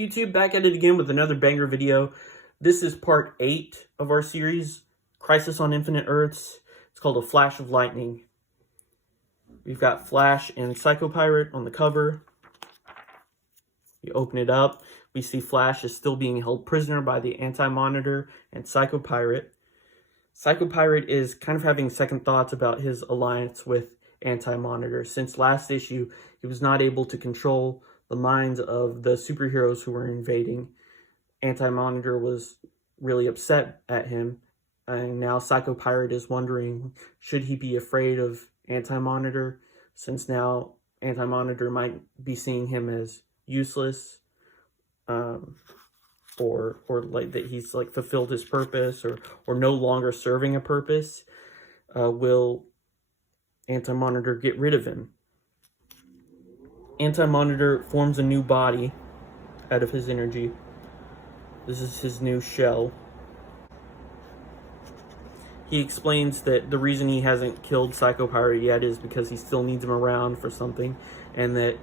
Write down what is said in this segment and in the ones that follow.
YouTube? Back at it again with another banger video. This is part 8 of our series, Crisis on Infinite Earths. It's called A Flash of Lightning. We've got Flash and Psycho Pirate on the cover. You open it up, we see Flash is still being held prisoner by the Anti-Monitor and Psycho Pirate. Psycho Pirate is kind of having second thoughts about his alliance with Anti-Monitor. Since last issue, he was not able to control the minds of the superheroes who were invading. Anti-Monitor was really upset at him, and now Psycho Pirate is wondering, should he be afraid of Anti-Monitor, since now Anti-Monitor might be seeing him as useless, or like that he's like fulfilled his purpose, or no longer serving a purpose. Will Anti-Monitor get rid of him? Anti-Monitor forms a new body out of his energy. This is his new shell. He explains that the reason he hasn't killed Psycho Pirate yet is because he still needs him around for something, and that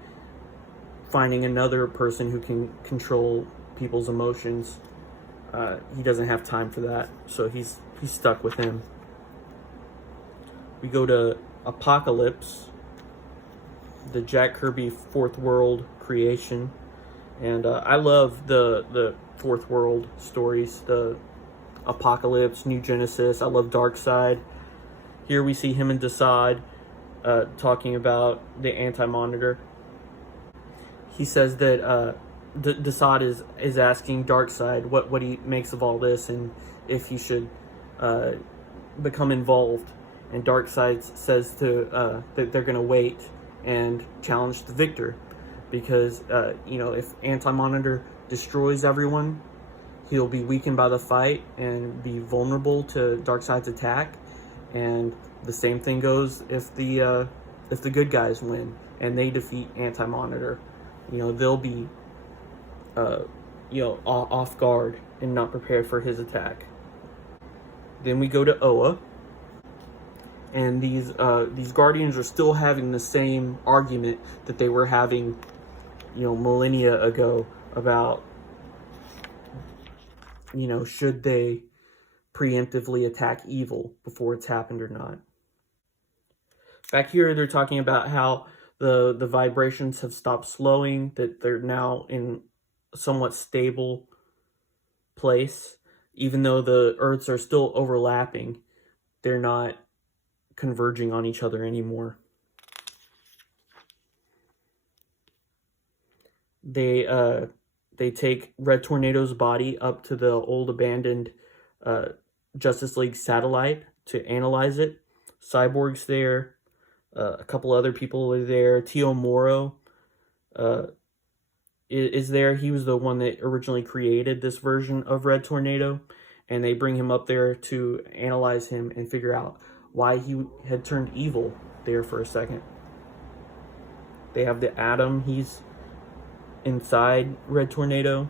finding another person who can control people's emotions, he doesn't have time for that, so he's stuck with him. We go to Apocalypse, the Jack Kirby Fourth World creation, and I love the Fourth World stories, the Apocalypse, New Genesis. I love Darkseid. Here we see him and Desaad talking about the Anti-Monitor. He says that Desaad is asking Darkseid what he makes of all this and if he should become involved. And Darkseid says that they're going to wait and challenge the victor, because if Anti-Monitor destroys everyone, he'll be weakened by the fight and be vulnerable to Darkseid's attack. And the same thing goes if the good guys win and they defeat Anti-Monitor. They'll be off guard and not prepared for his attack. Then we go to Oa. And these Guardians are still having the same argument that they were having, millennia ago about, should they preemptively attack evil before it's happened or not. Back here, they're talking about how the vibrations have stopped slowing, that they're now in a somewhat stable place. Even though the Earths are still overlapping, they're not converging on each other anymore. They take Red Tornado's body up to the old abandoned Justice League satellite to analyze it. Cyborg's there. A couple other people are there. Tio Moro is there. He was the one that originally created this version of Red Tornado, and they bring him up there to analyze him and figure out why he had turned evil there for a second. They have the Atom. He's inside Red Tornado,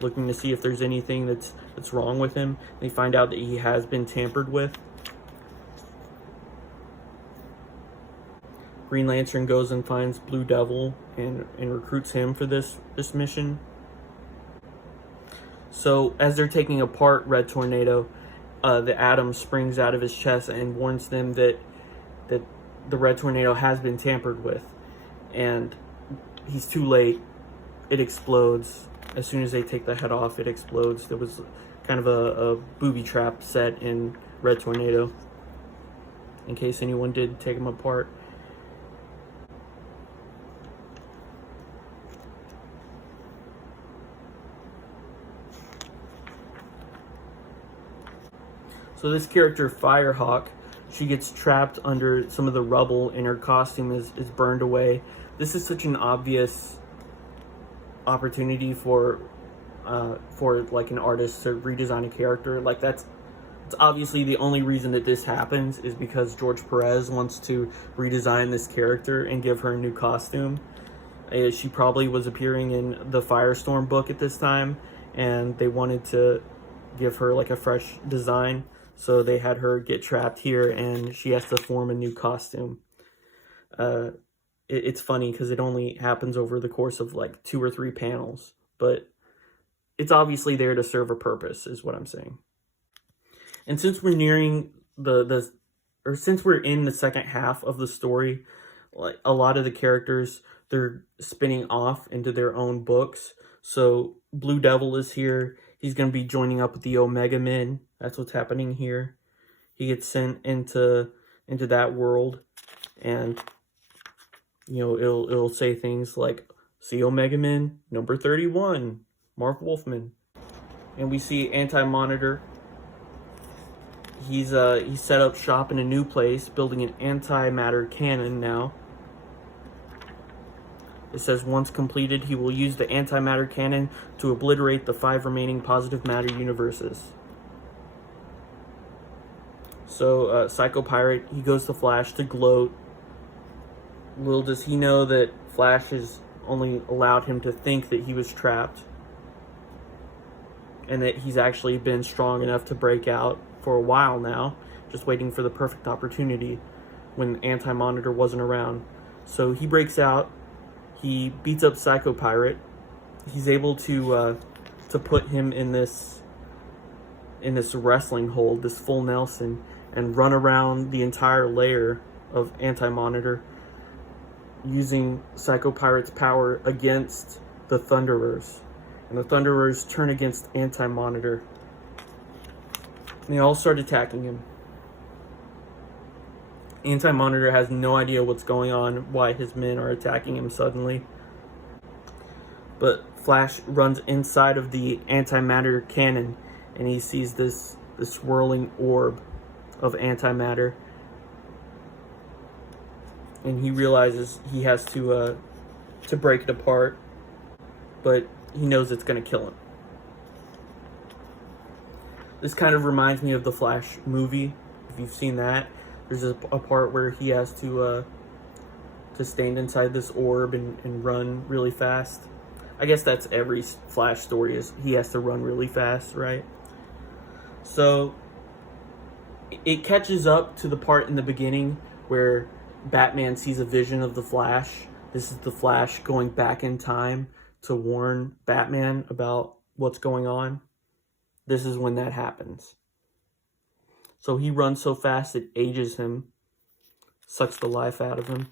looking to see if there's anything that's wrong with him. They find out that he has been tampered with. Green Lantern goes and finds Blue Devil and recruits him for this mission. So as they're taking apart Red Tornado, the Atom springs out of his chest and warns them that the Red Tornado has been tampered with. And he's too late. It explodes. As soon as they take the head off, it explodes. There was kind of a booby trap set in Red Tornado, in case anyone did take him apart. So this character, Firehawk, she gets trapped under some of the rubble and her costume is burned away. This is such an obvious opportunity for like an artist to redesign a character. Like it's obviously the only reason that this happens is because George Perez wants to redesign this character and give her a new costume. She probably was appearing in the Firestorm book at this time, and they wanted to give her like a fresh design. So they had her get trapped here, and she has to form a new costume. it's funny because it only happens over the course of like 2 or 3 panels, but it's obviously there to serve a purpose, is what I'm saying. And since we're nearing since we're in the second half of the story, like a lot of the characters, they're spinning off into their own books. So Blue Devil is here. He's going to be joining up with the Omega Men. That's what's happening here. He gets sent into that world, and it'll say things like, "See Omega Men number 31, Mark Wolfman." And we see Anti-Monitor. He's set up shop in a new place, building an antimatter cannon now. It says once completed, he will use the antimatter cannon to obliterate the 5 remaining positive matter universes. So, Psycho Pirate, he goes to Flash to gloat. Little does he know that Flash has only allowed him to think that he was trapped, and that he's actually been strong enough to break out for a while now, just waiting for the perfect opportunity when Anti-Monitor wasn't around. So he breaks out. He beats up Psycho Pirate. He's able to put him in this wrestling hold, this full Nelson, and run around the entire layer of Anti-Monitor, using Psycho Pirate's power against the Thunderers. And the Thunderers turn against Anti-Monitor. And they all start attacking him. Anti-Monitor has no idea what's going on, why his men are attacking him suddenly. But Flash runs inside of the antimatter cannon, and he sees this swirling orb of antimatter. And he realizes he has to break it apart, but he knows it's going to kill him. This kind of reminds me of the Flash movie, if you've seen that. There's a part where he has to stand inside this orb and run really fast. I guess that's every Flash story, is he has to run really fast, right? So it catches up to the part in the beginning where Batman sees a vision of the Flash. This is the Flash going back in time to warn Batman about what's going on. This is when that happens. So he runs so fast it ages him, sucks the life out of him.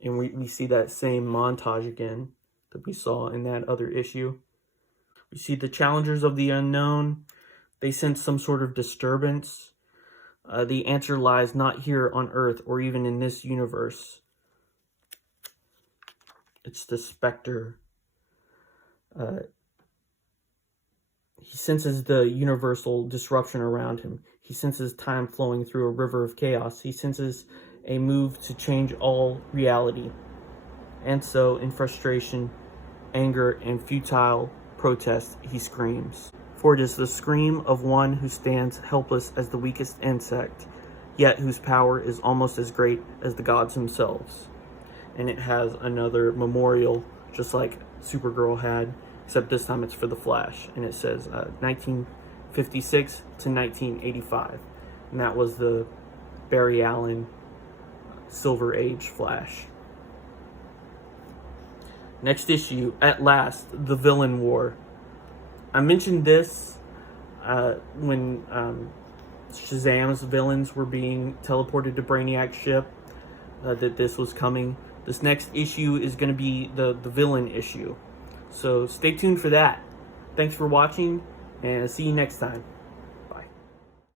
And we see that same montage again that we saw in that other issue. We see the Challengers of the Unknown. They sense some sort of disturbance. The answer lies not here on Earth or even in this universe. It's the Spectre. He senses the universal disruption around him. He senses time flowing through a river of chaos. He senses a move to change all reality. And so, in frustration, anger, and futile protest, he screams. For it is the scream of one who stands helpless as the weakest insect, yet whose power is almost as great as the gods themselves. And it has another memorial, just like Supergirl had, except this time it's for the Flash, and it says 1956 to 1985, and that was the Barry Allen Silver Age Flash. Next issue, at last, the Villain War. I mentioned this when Shazam's villains were being teleported to Brainiac's ship, that this was coming. This next issue is going to be the villain issue. So stay tuned for that. Thanks for watching, and see you next time.